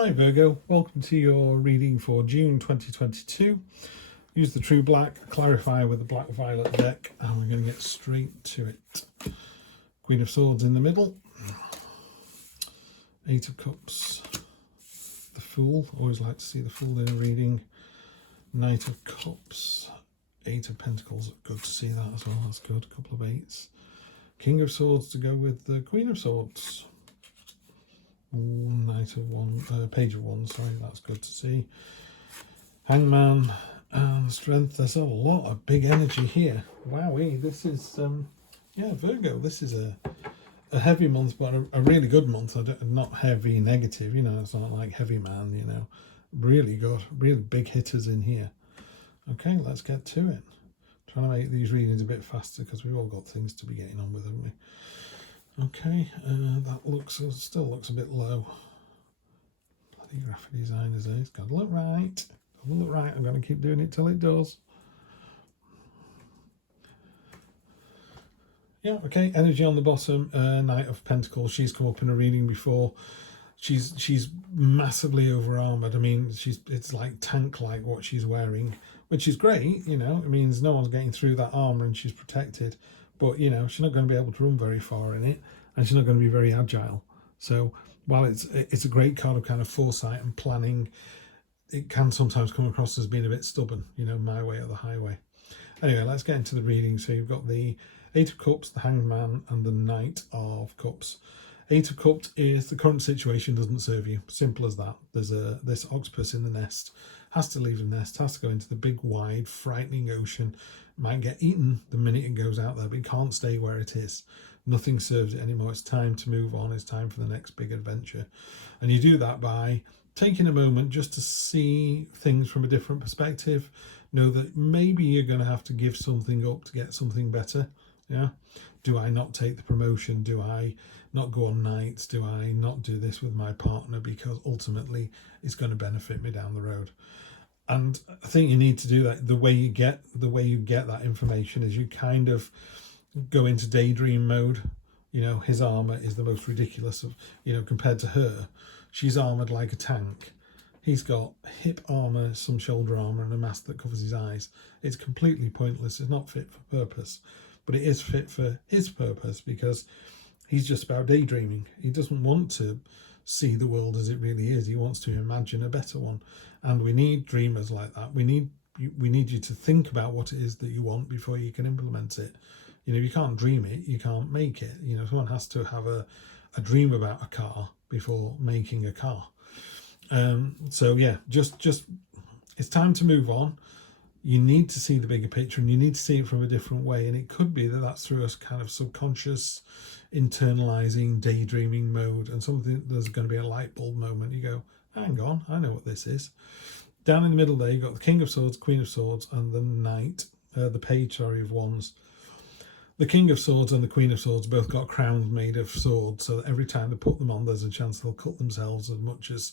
Hi Virgo, welcome to your reading for June 2022. Use the True Black, clarify with the Black Violet deck, and we're going to get straight to it. Queen of Swords in the middle, Eight of Cups, the Fool, always like to see the Fool in a reading, Knight of Cups, Eight of Pentacles, good to see that as well, that's good, a couple of eights. King of Swords to go with the Queen of Swords. Knight of Wands, Page of Wands, sorry, that's good to see. Hangman and Strength, there's a lot of big energy here. Wowee, this is, Virgo, this is a heavy month, but a really good month. Not heavy negative, it's not like Heavy Man, really good, really big hitters in here. Okay, let's get to it. Trying to make these readings a bit faster because we've all got things to be getting on with, haven't we? Okay, that still looks a bit low. Bloody graphic designers, it's got to look right. I'm going to keep doing it till it does. Yeah, okay, energy on the bottom, Knight of Pentacles. She's come up in a reading before. She's massively over armored. I mean, it's like tank-like what she's wearing, which is great. It means no one's getting through that armor and she's protected. But she's not going to be able to run very far in it, and she's not going to be very agile. So while it's a great card of kind of foresight and planning, it can sometimes come across as being a bit stubborn. My way or the highway. Anyway, let's get into the reading. So you've got the Eight of Cups, the Hanged Man, and the Knight of Cups. Eight of Cups is the current situation doesn't serve you. Simple as that. There's this octopus in the nest, has to leave the nest, has to go into the big, wide, frightening ocean. Might get eaten the minute it goes out there, but it can't stay where it is. Nothing serves it anymore. It's time to move on. It's time for the next big adventure. And you do that by taking a moment just to see things from a different perspective. Know that maybe you're going to have to give something up to get something better. Yeah. Do I not take the promotion? Do I not go on nights? Do I not do this with my partner because ultimately it's going to benefit me down the road? And I think you need to do that. The way you get that information is you kind of go into daydream mode. His armor is the most ridiculous of, compared to her. She's armored like a tank. He's got hip armor, some shoulder armor, and a mask that covers his eyes. It's completely pointless. It's not fit for purpose, but it is fit for his purpose because he's just about daydreaming. He doesn't want to see the world as it really is. He wants to imagine a better one. And we need dreamers like that. We need you to think about what it is that you want before you can implement it. You can't dream it, you can't make it. Someone has to have a dream about a car before making a car. So yeah, just it's time to move on. You need to see the bigger picture, and you need to see it from a different way. And it could be that that's through a kind of subconscious, internalizing, daydreaming mode, and there's going to be a light bulb moment. You go, hang on, I know what this is. Down in the middle there, you've got the King of Swords, Queen of Swords, and the Knight, the Page, of Wands. The King of Swords and the Queen of Swords both got crowns made of swords, so that every time they put them on, there's a chance they'll cut themselves as much as,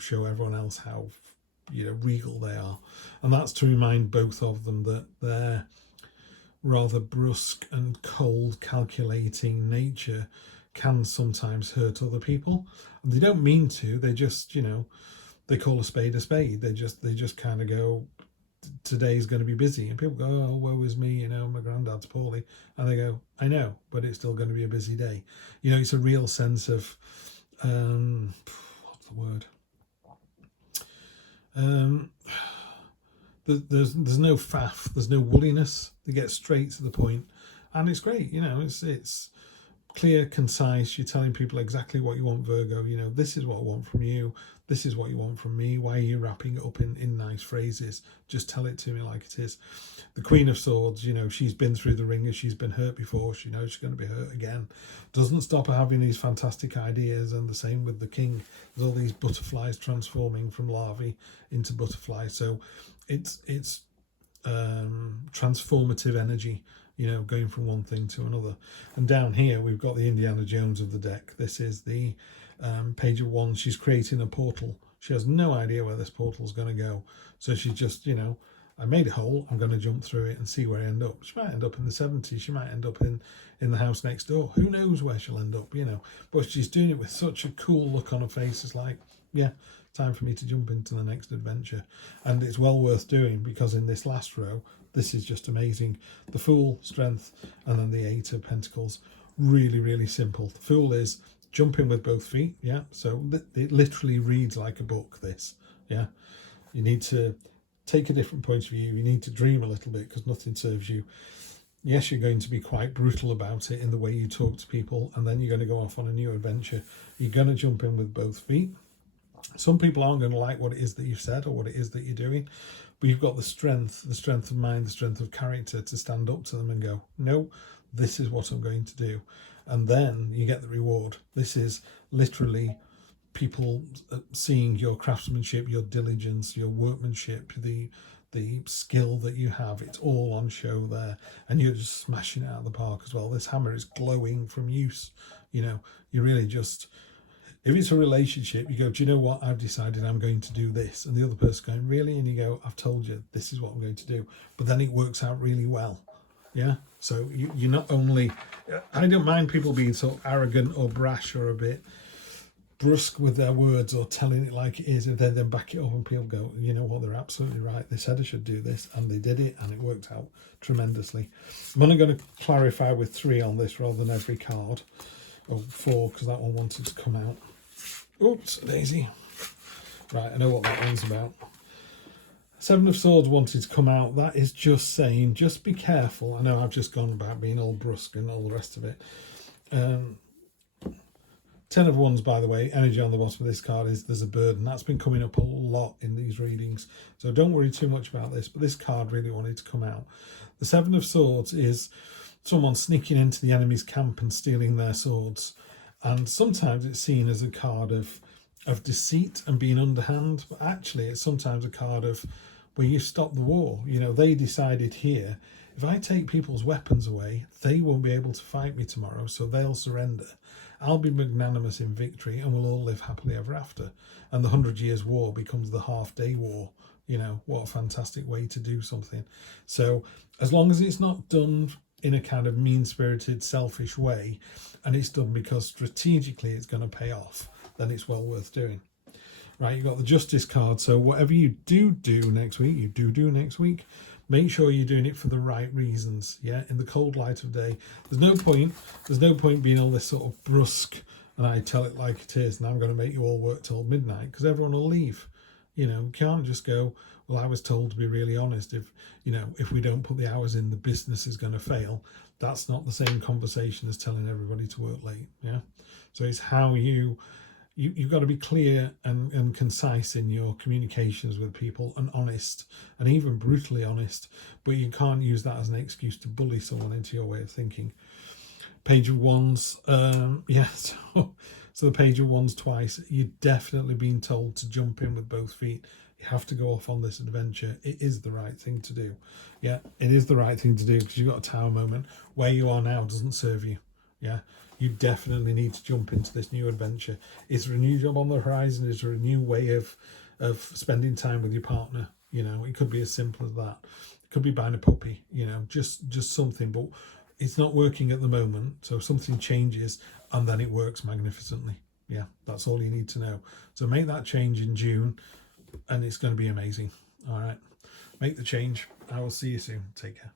show everyone else how, regal they are. And that's to remind both of them that their rather brusque and cold, calculating nature can sometimes hurt other people. And they don't mean to, they just, they call a spade a spade. They just kind of go, today's going to be busy, and people go, oh, woe is me, my granddad's poorly, and they go, I know, but it's still going to be a busy day. It's a real sense of what's the word, there's no faff, there's no woolliness. They get straight to the point, and it's great. It's clear, concise. You're telling people exactly what you want, Virgo. This is what I want from you. This is what you want from me. Why are you wrapping it up in nice phrases? Just tell it to me like it is. The Queen of Swords, she's been through the ringer. She's been hurt before. She knows she's going to be hurt again. Doesn't stop her having these fantastic ideas. And the same with the King. There's all these butterflies transforming from larvae into butterflies. So it's transformative energy, going from one thing to another. And down here, we've got the Indiana Jones of the deck. This is the Page of Wands. She's creating a portal. She has no idea where this portal is going to go. So she's just, I made a hole, I'm going to jump through it and see where I end up. She might end up in the 70s, she might end up in the house next door. Who knows where she'll end up, you know. But she's doing it with such a cool look on her face. It's like, yeah, time for me to jump into the next adventure. And it's well worth doing, because in this last row, this is just amazing. The Fool, Strength, and then the 8 of Pentacles. Really, really simple. The Fool is jumping with both feet, yeah. So it literally reads like a book, this, yeah. You need to take a different point of view. You need to dream a little bit, because nothing serves you. Yes, you're going to be quite brutal about it in the way you talk to people, and then you're going to go off on a new adventure. You're going to jump in with both feet. Some people aren't going to like what it is that you've said or what it is that you're doing, but you've got the strength of mind, the strength of character to stand up to them and go, no, this is what I'm going to do. And then you get the reward. This is literally people seeing your craftsmanship, your diligence, your workmanship, the skill that you have. It's all on show there, and you're just smashing it out of the park as well. This hammer is glowing from use. You know, you really just, if it's a relationship, you go, do you know what, I've decided I'm going to do this, and the other person going, really? And you go, I've told you this is what I'm going to do. But then it works out really well. Yeah, so you're not only, I don't mind people being so arrogant or brash or a bit brusque with their words or telling it like it is, and then back it up and people go, you know what, they're absolutely right, they said I should do this, and they did it, and it worked out tremendously. I'm only going to clarify with 3 on this rather than every card, or 4, because that one wanted to come out. Oops, daisy. Right, I know what that one's about. 7 of Swords wanted to come out. That is just saying, just be careful. I know I've just gone about being all brusque and all the rest of it. 10 of Wands, by the way, energy on the bottom of this card is there's a burden. That's been coming up a lot in these readings, so don't worry too much about this, but this card really wanted to come out. The 7 of Swords is someone sneaking into the enemy's camp and stealing their swords, and sometimes it's seen as a card of deceit and being underhand, but actually it's sometimes a card of where you stop the war. You know, they decided here, if I take people's weapons away, they won't be able to fight me tomorrow, so they'll surrender. I'll be magnanimous in victory, and we'll all live happily ever after. And the 100 Years' War becomes the half-day war. You know, what a fantastic way to do something. So as long as it's not done in a kind of mean-spirited, selfish way, and it's done because strategically it's going to pay off, then it's well worth doing. Right, you've got the Justice card. So whatever you do next week, make sure you're doing it for the right reasons. Yeah, in the cold light of day. There's no point being all this sort of brusque, and I tell it like it is, and I'm going to make you all work till midnight, because everyone will leave. You know, you can't just go, well, I was told to be really honest. If we don't put the hours in, the business is going to fail. That's not the same conversation as telling everybody to work late. Yeah, so it's how you've got to be clear and concise in your communications with people, and honest, and even brutally honest, but you can't use that as an excuse to bully someone into your way of thinking. Page of Wands, so the Page of Wands twice. You've definitely been told to jump in with both feet. You have to go off on this adventure. It is the right thing to do. Yeah, it is the right thing to do, because you've got a tower moment. Where you are now doesn't serve you. Yeah, you definitely need to jump into this new adventure. Is there a new job on the horizon? Is there a new way of spending time with your partner? You know, it could be as simple as that. It could be buying a puppy, you know, just something, but it's not working at the moment. So something changes, and then it works magnificently. Yeah, that's all you need to know. So make that change in June, and it's going to be amazing. All right, make the change. I will see you soon. Take care.